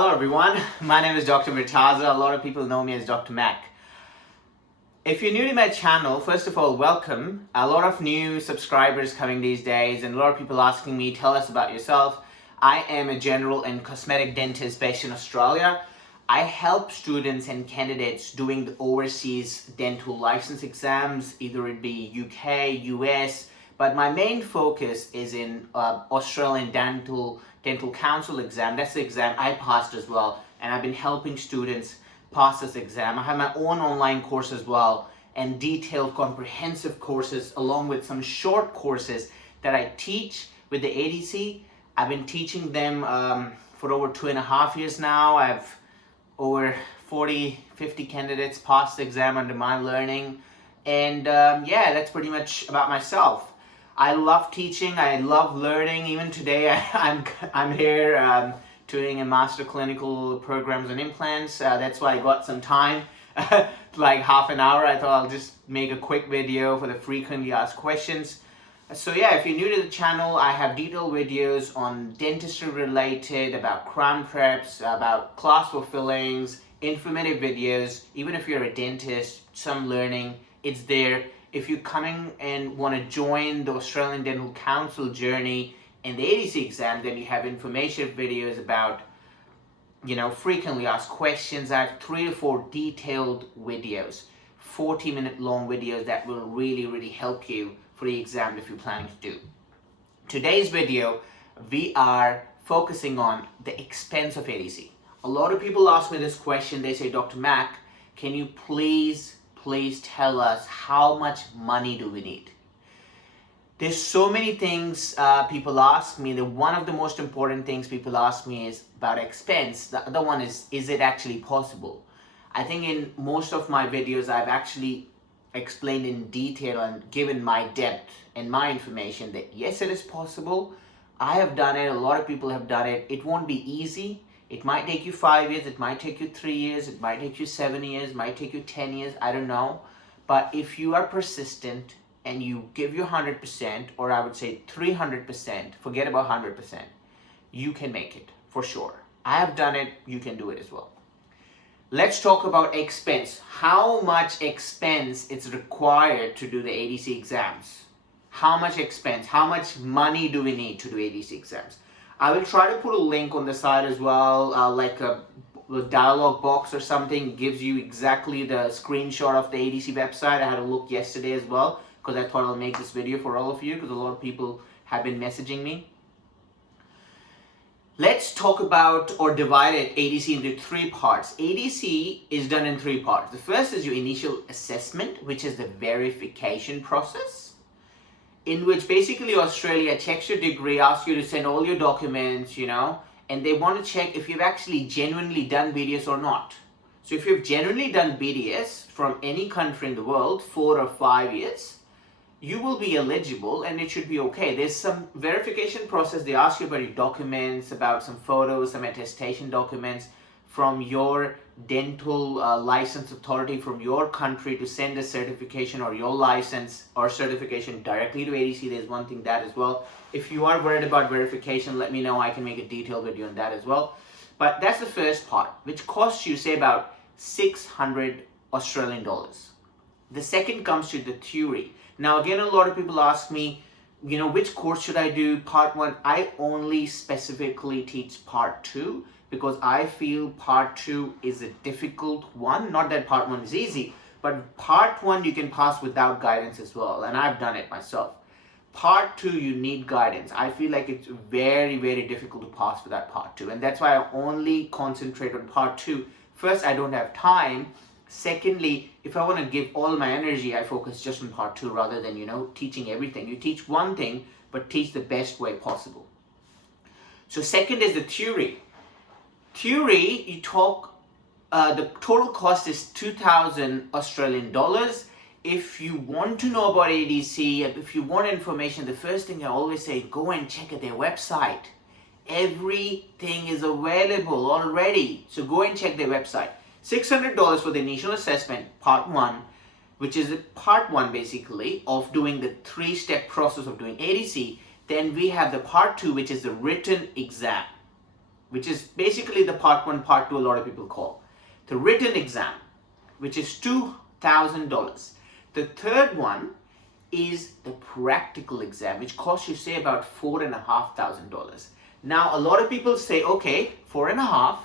Hello everyone, my name is Dr. Mirtaza. A lot of people know me as Dr. Mac. If you're new to my channel, first of all, welcome. A lot of new subscribers coming these days and a lot of people asking me, tell us about yourself. I am a general and cosmetic dentist based in Australia. I help students and candidates doing the overseas dental license exams, either it be UK, US, but my main focus is in Australian Dental Council exam. That's the exam I passed as well, and I've been helping students pass this exam. I have my own online course as well, and detailed comprehensive courses along with some short courses that I teach with the ADC. I've been teaching them for over 2.5 years now. I've over 40-50 candidates passed the exam under my learning, and yeah, that's pretty much about myself. I love teaching, I love learning. Even today I'm here doing a master clinical programs on implants. That's why I got some time, like half an hour. I thought I'll just make a quick video for the frequently asked questions. So yeah, if you're new to the channel, I have detailed videos on dentistry related, about crown preps, about class 4 fillings, informative videos. Even if you're a dentist, some learning, it's there. If you're coming and want to join the Australian Dental Council journey and the ADC exam, then you have information videos about, frequently asked questions. I have 3 to 4 detailed videos, 40-minute long videos that will really help you for the exam if you're planning to do. Today's video, we are focusing on the expense of ADC. A lot of people ask me this question. They say, Dr. Mac, can you please tell us how much money do we need? There's so many things people ask me. One of the most important things people ask me is about expense. The other one is it actually possible? I think in most of my videos I've actually explained in detail and given my depth and my information that yes, it is possible. I have done it, a lot of people have done it. It won't be easy. It might take you 5 years, it might take you 3 years, it might take you 7 years, it might take you 10 years, I don't know. But if you are persistent and you give your 100%, or I would say 300%, forget about 100%, you can make it, for sure. I have done it, you can do it as well. Let's talk about expense. How much expense is required to do the ADC exams? How much expense, how much money do we need to do ADC exams? I will try to put a link on the side as well, like a dialog box or something. It gives you exactly the screenshot of the ADC website. I had a look yesterday as well because I thought I'll make this video for all of you because a lot of people have been messaging me. Let's talk about or divide it ADC into 3 parts. ADC is done in 3 parts. The first is your initial assessment, which is the verification process, in which basically Australia checks your degree, asks you to send all your documents, and they want to check if you've actually genuinely done BDS or not. So if you've genuinely done BDS from any country in the world, 4 or 5 years, you will be eligible and it should be okay. There's some verification process. They ask you about your documents, about some photos, some attestation documents from your dental license authority from your country to send a certification or your license or certification directly to ADC. There's one thing that as well. If you are worried about verification, let me know. I can make a detailed video on that as well. But that's the first part, which costs you, say, about 600 Australian dollars. The second comes to the theory. Now, again, a lot of people ask me, which course should I do? Part 1, I only specifically teach part 2 because I feel part 2 is a difficult one. Not that part 1 is easy, but part 1 you can pass without guidance as well, and I've done it myself. Part 2 you need guidance. I feel like it's very difficult to pass without part 2, and that's why I only concentrate on part 2. First, I don't have time. Secondly, if I want to give all my energy, I focus just on part 2 rather than, teaching everything. You teach one thing, but teach the best way possible. So second is the theory. Theory, you talk, the total cost is 2,000 Australian dollars. If you want to know about ADC, if you want information, the first thing I always say, go and check at their website. Everything is available already. So go and check their website. $600 for the initial assessment, part 1, which is part 1 basically of doing the 3-step process of doing ADC. Then we have the part 2, which is the written exam. which is basically the part 1, part 2 a lot of people call. The written exam, which is $2,000. The third one is the practical exam, which costs you say about $4,500. Now a lot of people say, okay, 4.5,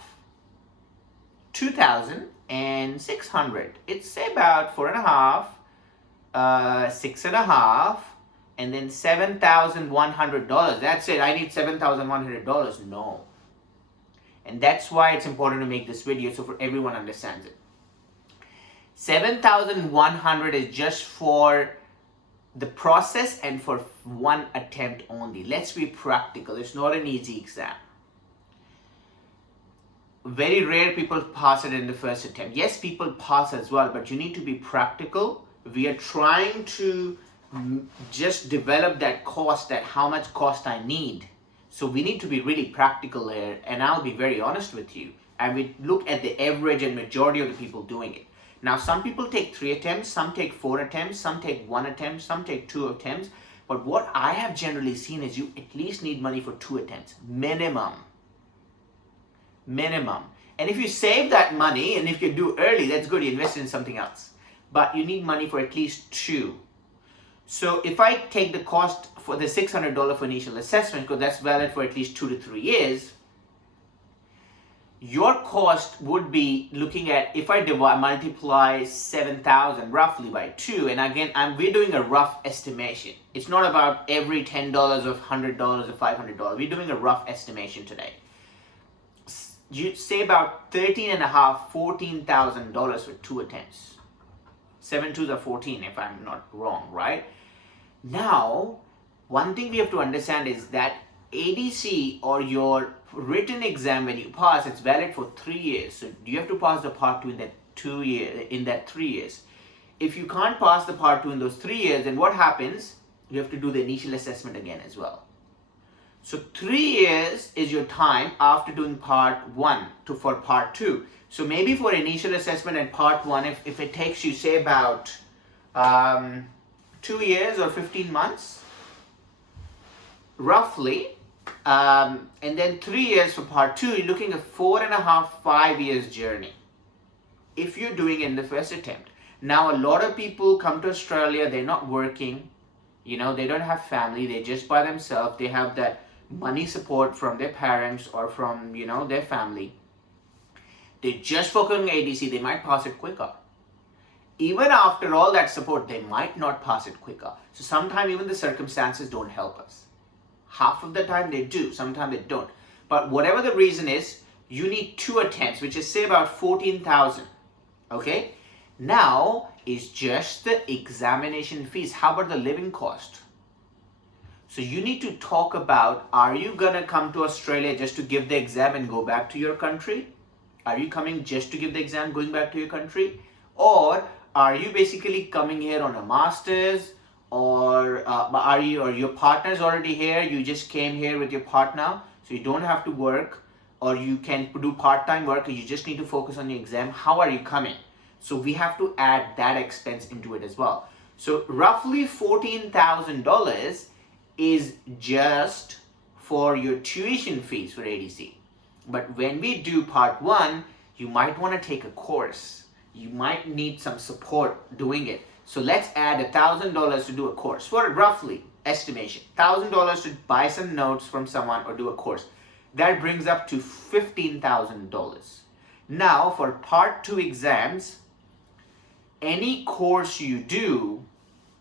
2,600. It's say about 4.5, 6.5, and then $7,100. That's it. I need $7,100. No. And that's why it's important to make this video so for everyone understands it. 7,100 is just for the process and for one attempt only. Let's be practical. It's not an easy exam. Very rare people pass it in the first attempt. Yes, people pass as well, but you need to be practical. We are trying to just develop that cost, that how much cost I need. So we need to be really practical here, and I'll be very honest with you. And we look at the average and majority of the people doing it. Now, some people take 3 attempts, some take 4 attempts, some take 1 attempt, some take 2 attempts. But what I have generally seen is you at least need money for 2 attempts, minimum. And if you save that money, and if you do early, that's good, you invest in something else. But you need money for at least 2. So if I take the cost for the $600 for initial assessment, because that's valid for at least 2 to 3 years, your cost would be looking at, if I multiply 7,000 roughly by 2, and again, we're doing a rough estimation. It's not about every $10 or $100 or $500. We're doing a rough estimation today. You'd say about $13,500, $14,000 for 2 attempts. 7 2s are 14 if I'm not wrong, right? Now, one thing we have to understand is that ADC or your written exam, when you pass, it's valid for 3 years. So you have to pass the part 2 in that 3 years. If you can't pass the part 2 in those 3 years, then what happens? You have to do the initial assessment again as well. So 3 years is your time after doing part 1 for part 2. So maybe for initial assessment and part 1, if it takes you say about 2 years or 15 months, roughly, and then 3 years for part 2, you're looking at 4.5, 5 years journey if you're doing it in the first attempt. Now a lot of people come to Australia, they're not working, they don't have family, they're just by themselves, they have that money support from their parents or from their family. They're just focusing on ADC, they might pass it quicker. Even after all that support, they might not pass it quicker. So sometimes even the circumstances don't help us. Half of the time they do, sometimes they don't. But whatever the reason is, you need 2 attempts, which is say about 14,000. Okay? Now is just the examination fees. How about the living cost? So you need to talk about, are you gonna come to Australia just to give the exam and go back to your country? Are you coming just to give the exam, going back to your country? Or are you basically coming here on a master's? Or your partner's already here, you just came here with your partner, so you don't have to work, or you can do part-time work, you just need to focus on the exam. How are you coming? So we have to add that expense into it as well. So roughly $14,000 is just for your tuition fees for ADC. But when we do part 1, you might want to take a course. You might need some support doing it. So let's add $1,000 to do a course, for roughly estimation. $1,000 to buy some notes from someone or do a course. That brings up to $15,000. Now for part 2 exams, any course you do,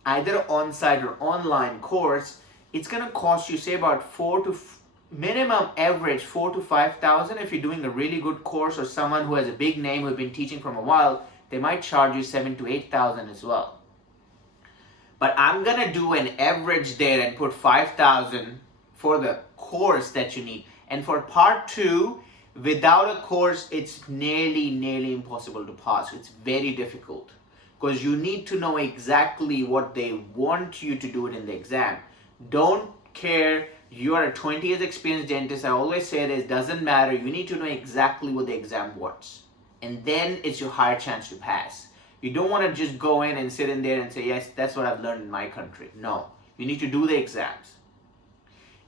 either on-site or online course, it's going to cost you say about minimum average 4,000 to 5,000. If you're doing a really good course or someone who has a big name who's been teaching from a while, they might charge you 7,000 to 8,000 as well. But I'm gonna do an average there and put 5,000 for the course that you need. And for part 2, without a course, it's nearly impossible to pass. It's very difficult because you need to know exactly what they want you to do it in the exam. Don't care. You are a 20 years experienced dentist. I always say this, doesn't matter. You need to know exactly what the exam wants. And then it's your higher chance to pass. You don't want to just go in and sit in there and say, yes, that's what I've learned in my country. No, you need to do the exams.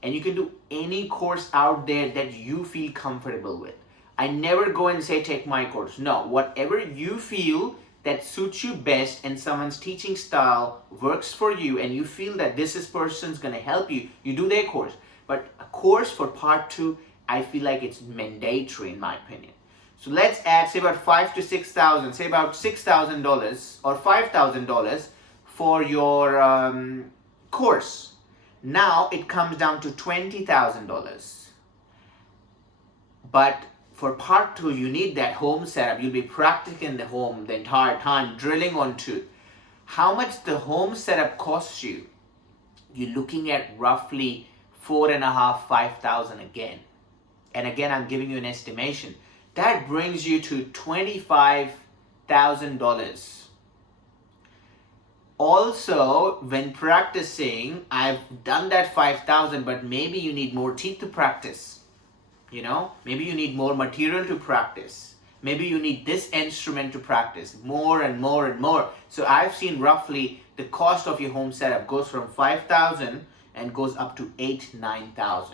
and you can do any course out there that you feel comfortable with. I never go and say take my course. No, whatever you feel that suits you best and someone's teaching style works for you and you feel that this person's going to help you, you do their course. But a course for part 2, I feel like it's mandatory in my opinion. So let's add say about $5,000 to $6,000, say about $6,000 or $5,000 for your course. Now it comes down to $20,000. But for part 2, you need that home setup. You'll be practicing in the home the entire time, drilling on tooth. How much the home setup costs you? You're looking at roughly $4,500, $5,000 again. And again, I'm giving you an estimation. That brings you to $25,000. Also, when practicing, I've done that $5,000, but maybe you need more teeth to practice. You know, maybe you need more material to practice. Maybe you need this instrument to practice more and more and more. So I've seen roughly the cost of your home setup goes from $5,000 and goes up to $8,000, $9,000.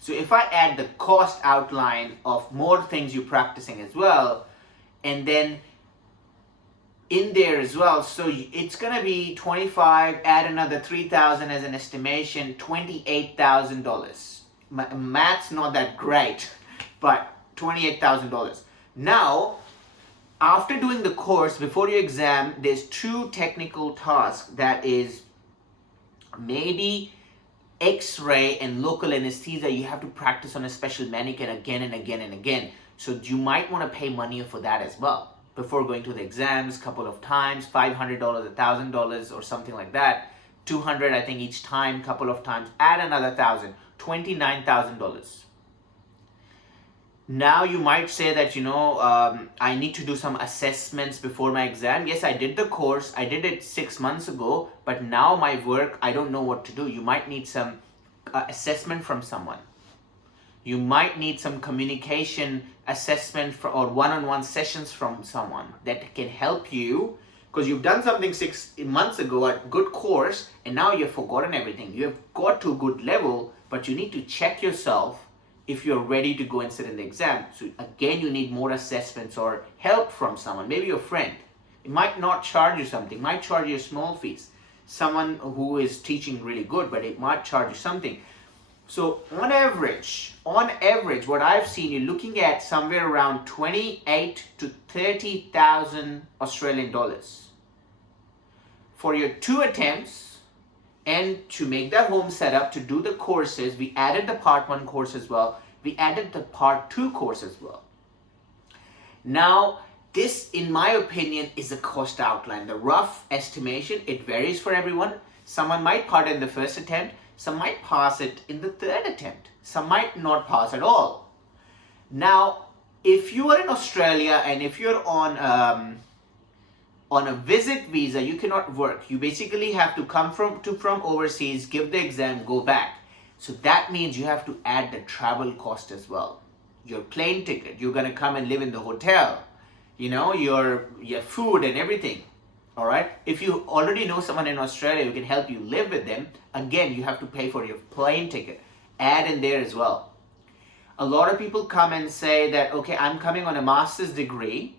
So if I add the cost outline of more things you're practicing as well, and then in there as well, so it's gonna be 25, add another 3,000 as an estimation, $28,000. Math's not that great, but $28,000. Now, after doing the course, before your exam, there's 2 technical tasks. That is maybe X-ray and local anesthesia. You have to practice on a special mannequin again and again and again. So you might want to pay money for that as well before going to the exams, couple of times, $500, $1,000 or something like that. $200 I think each time, couple of times, add another $1,000, $29,000. Now you might say that, I need to do some assessments before my exam. Yes, I did the course. I did it 6 months ago, but now my work, I don't know what to do. You might need some assessment from someone. You might need some communication assessment or one-on-one sessions from someone that can help you, because you've done something 6 months ago, a good course, and now you've forgotten everything. You have got to a good level, but you need to check yourself if you're ready to go and sit in the exam. So again, you need more assessments or help from someone, maybe your friend. It might not charge you something, might charge you a small fees. Someone who is teaching really good, but it might charge you something. So on average, what I've seen, you're looking at somewhere around 28 to 30,000 Australian dollars for your 2 attempts. And to make that home setup, to do the courses, we added the part 1 course as well. We added the part 2 course as well. Now, this, in my opinion, is a cost outline. The rough estimation, it varies for everyone. Someone might pass it in the first attempt. Some might pass it in the 3rd attempt. Some might not pass at all. Now, if you are in Australia and if you're on a visit visa, you cannot work. You basically have to come from overseas, give the exam, go back. So that means you have to add the travel cost as well. Your plane ticket, you're gonna come and live in the hotel, your food and everything. All right. If you already know someone in Australia who can help you live with them, again, you have to pay for your plane ticket. Add in there as well. A lot of people come and say that, okay, I'm coming on a master's degree.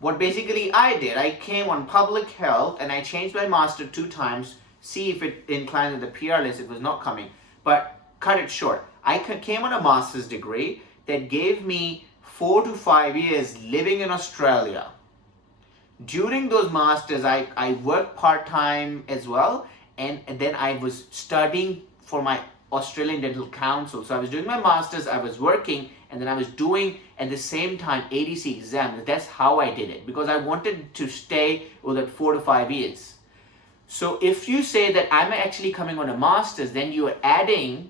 What basically I did, I came on public health and I changed my master 2 times, see if it inclined to the PR list. It was not coming, but cut it short. I came on a master's degree that gave me 4 to 5 years living in Australia. During those masters, I worked part-time as well, and then I was studying for my Australian Dental Council. So I was doing my masters, I was working, and then I was doing at the same time ADC exams. That's how I did it, because I wanted to stay with that 4 to 5 years. So if you say that I'm actually coming on a masters, then you are adding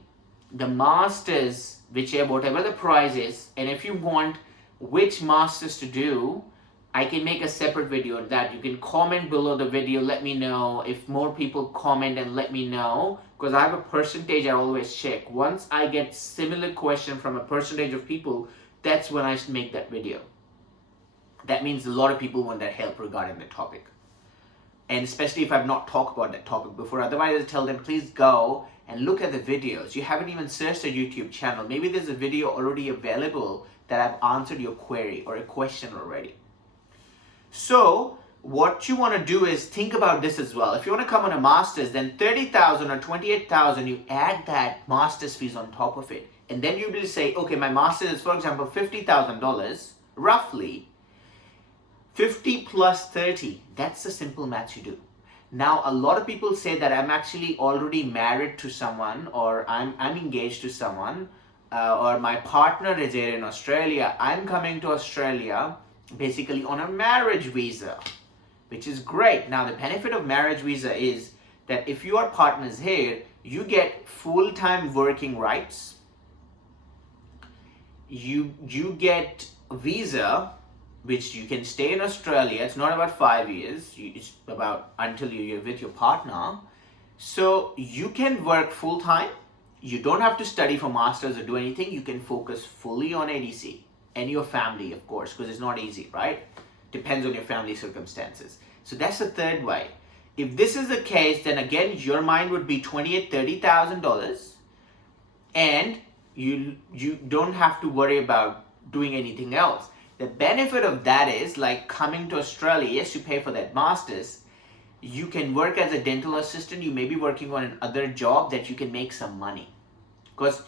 the masters, whatever the price is, and if you want which masters to do, I can make a separate video on that. You can comment below the video, let me know. If more people comment and let me know, because I have a percentage I always check. Once I get similar question from a percentage of people, that's when I make that video. That means a lot of people want that help regarding the topic. And especially if I've not talked about that topic before. Otherwise, I tell them, please go and look at the videos. You haven't even searched a YouTube channel. Maybe there's a video already available that I've answered your query or a question already. So what you want to do is think about this as well. If you want to come on a master's, then 30,000 or 28,000, you add that master's fees on top of it. And then you will say, okay, my master's is, for example, $50,000, roughly. 50 plus 30, that's the simple math you do. Now, a lot of people say that I'm actually already married to someone, or I'm engaged to someone, or my partner is here in Australia. I'm coming to Australia basically on a marriage visa, which is great. Now, the benefit of marriage visa is that if your partner is here, you get full-time working rights. You get a visa, which you can stay in Australia. It's not about 5 years. It's about until you're with your partner. So you can work full-time. You don't have to study for masters or do anything. You can focus fully on ADC and your family, of course, because it's not easy, right? Depends on your family circumstances. So that's the third way. If this is the case, then again, your mind would be $28,000, $30,000, and you don't have to worry about doing anything else. The benefit of that is, like coming to Australia, yes, you pay for that master's. You can work as a dental assistant. You may be working on another job that you can make some money. Because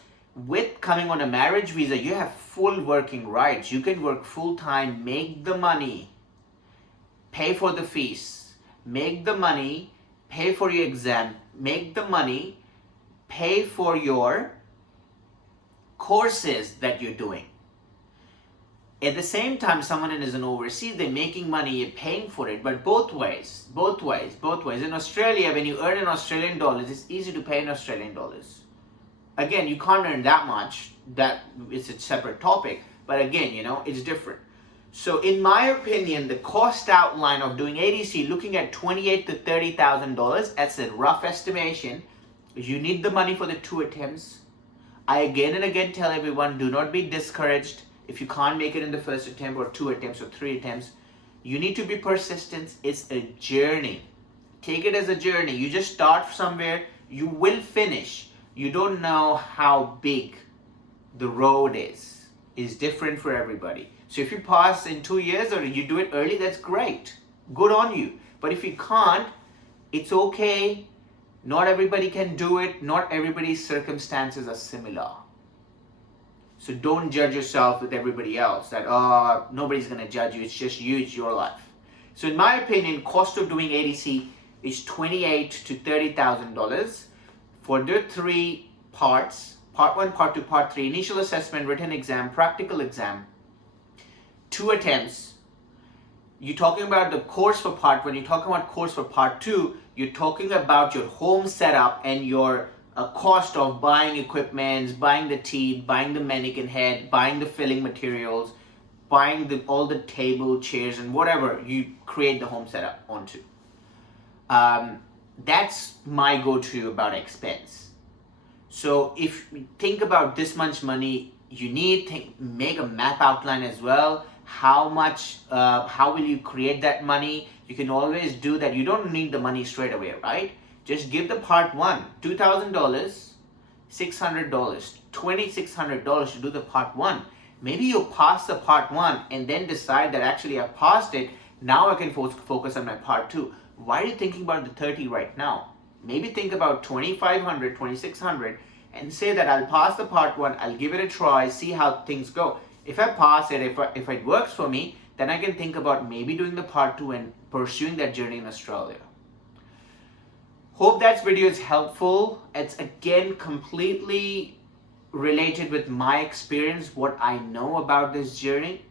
with coming on a marriage visa, you have full working rights. You can work full time, make the money, pay for the fees, make the money, pay for your exam, make the money, pay for your courses that you're doing. At the same time, someone is in overseas, they're making money, you're paying for it, but both ways. In Australia, when you earn in Australian dollars, it's easy to pay in Australian dollars. Again, you can't earn that much, that is a separate topic, but again, it's different. So in my opinion, the cost outline of doing ADC, looking at $28,000 to $30,000, that's a rough estimation. You need the money for the 2 attempts. I again and again tell everyone, do not be discouraged. If you can't make it in the first attempt or 2 attempts or 3 attempts, you need to be persistent. It's a journey. Take it as a journey. You just start somewhere, you will finish. You don't know how big the road is. It's different for everybody. So if you pass in 2 years or you do it early, that's great. Good on you. But if you can't, it's okay. Not everybody can do it. Not everybody's circumstances are similar. So don't judge yourself with everybody else that, nobody's going to judge you. It's just you. It's your life. So in my opinion, cost of doing ADC is $28,000 to $30,000 for the 3 parts. Part 1, Part 2, Part 3. Initial assessment, written exam, practical exam. 2 attempts. You're talking about the course for Part 1. You're talking about course for Part 2. You're talking about your home setup and your cost of buying equipment, buying the teeth, buying the mannequin head, buying the filling materials, buying all the table, chairs, and whatever you create the home setup onto. That's my go-to about expense. So if you think about this much money you need, make a map outline as well. How will you create that money? You can always do that. You don't need the money straight away, right? Just give the Part 1 $2,000, $600, $2,600 to do the Part 1. Maybe you pass the Part 1 and then decide that actually I passed it. Now I can focus on my Part 2. Why are you thinking about the 30 right now? Maybe think about 2,500, 2,600 and say that I'll pass the Part 1. I'll give it a try, see how things go. If I pass it, if it works for me, then I can think about maybe doing the Part 2 and pursuing that journey in Australia. Hope that video is helpful. It's again completely related with my experience, what I know about this journey.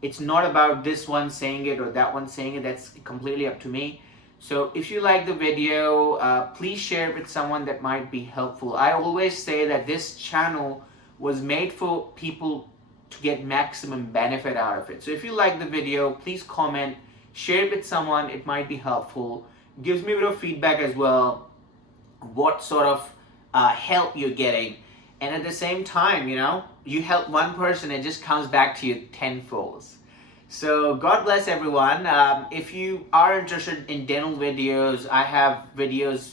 It's not about this one saying it or that one saying it. That's completely up to me. So if you like the video, please share it with someone that might be helpful. I always say that this channel was made for people to get maximum benefit out of it. So if you like the video, please comment, share it with someone. It might be helpful. Gives me a bit of feedback as well, what sort of help you're getting. And at the same time, you help one person, it just comes back to you tenfold. So God bless everyone. If you are interested in dental videos, I have videos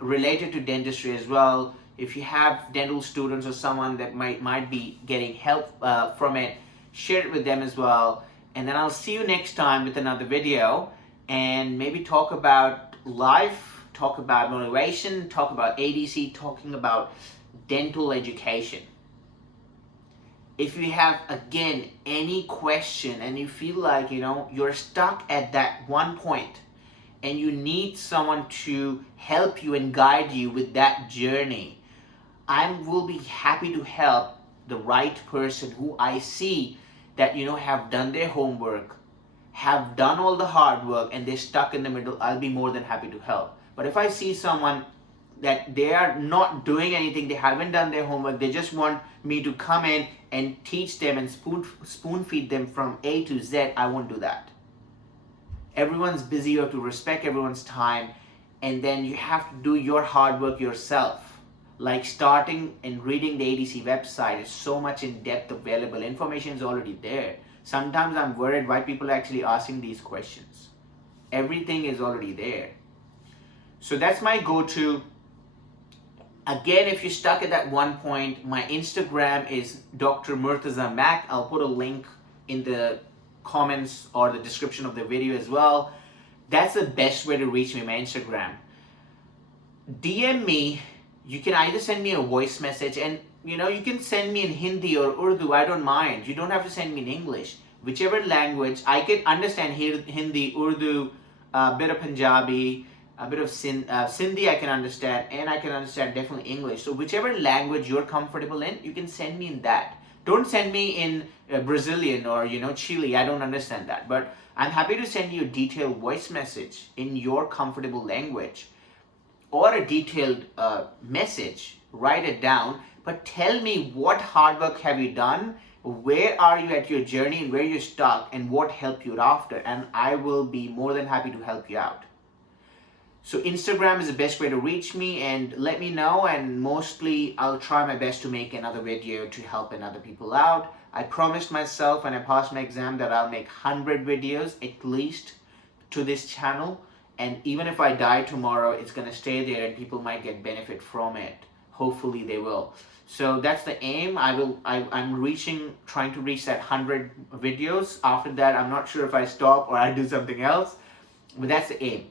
related to dentistry as well. If you have dental students or someone that might be getting help from it, share it with them as well. And then I'll see you next time with another video, and maybe talk about life, talk about motivation, talk about ADC, talking about dental education. If you have, again, any question and you feel like, you're stuck at that one point and you need someone to help you and guide you with that journey, I will be happy to help the right person who I see that, have done their homework, have done all the hard work, and they're stuck in the middle. I'll be more than happy to help. But if I see someone that they are not doing anything, they haven't done their homework, they just want me to come in and teach them and spoon feed them from A to Z, I won't do that. Everyone's busy, you have to respect everyone's time, and then you have to do your hard work yourself. Like starting and reading the ADC website is so much in depth available. Information is already there. Sometimes I'm worried why people are actually asking these questions. Everything is already there. So that's my go-to. Again, if you're stuck at that one point, my Instagram is Dr. Murtaza Mac. I'll put a link in the comments or the description of the video as well. That's the best way to reach me, my Instagram. DM me. You can either send me a voice message, and you can send me in Hindi or Urdu. I don't mind. You don't have to send me in English. Whichever language, I can understand Hindi, Urdu, a bit of Punjabi, a bit of Sindhi I can understand, and I can understand definitely English. So whichever language you're comfortable in, you can send me in that. Don't send me in Brazilian or Chile. I don't understand that. But I'm happy to send you a detailed voice message in your comfortable language, or a detailed message. Write it down, but tell me what hard work have you done, where are you at your journey, and where you're stuck, and what helped you after, and I will be more than happy to help you out. So Instagram is the best way to reach me, and let me know, and mostly I'll try my best to make another video to help other people out. I promised myself when I passed my exam that I'll make 100 videos at least to this channel. And even if I die tomorrow, it's going to stay there and people might get benefit from it. Hopefully they will. So that's the aim. I'm trying to reach that 100 videos. After that, I'm not sure if I stop or I do something else, but that's the aim.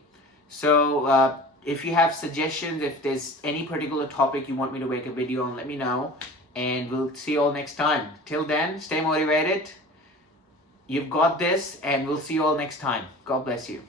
So if you have suggestions, if there's any particular topic you want me to make a video on, let me know. And we'll see you all next time. Till then, stay motivated. You've got this, and we'll see you all next time. God bless you.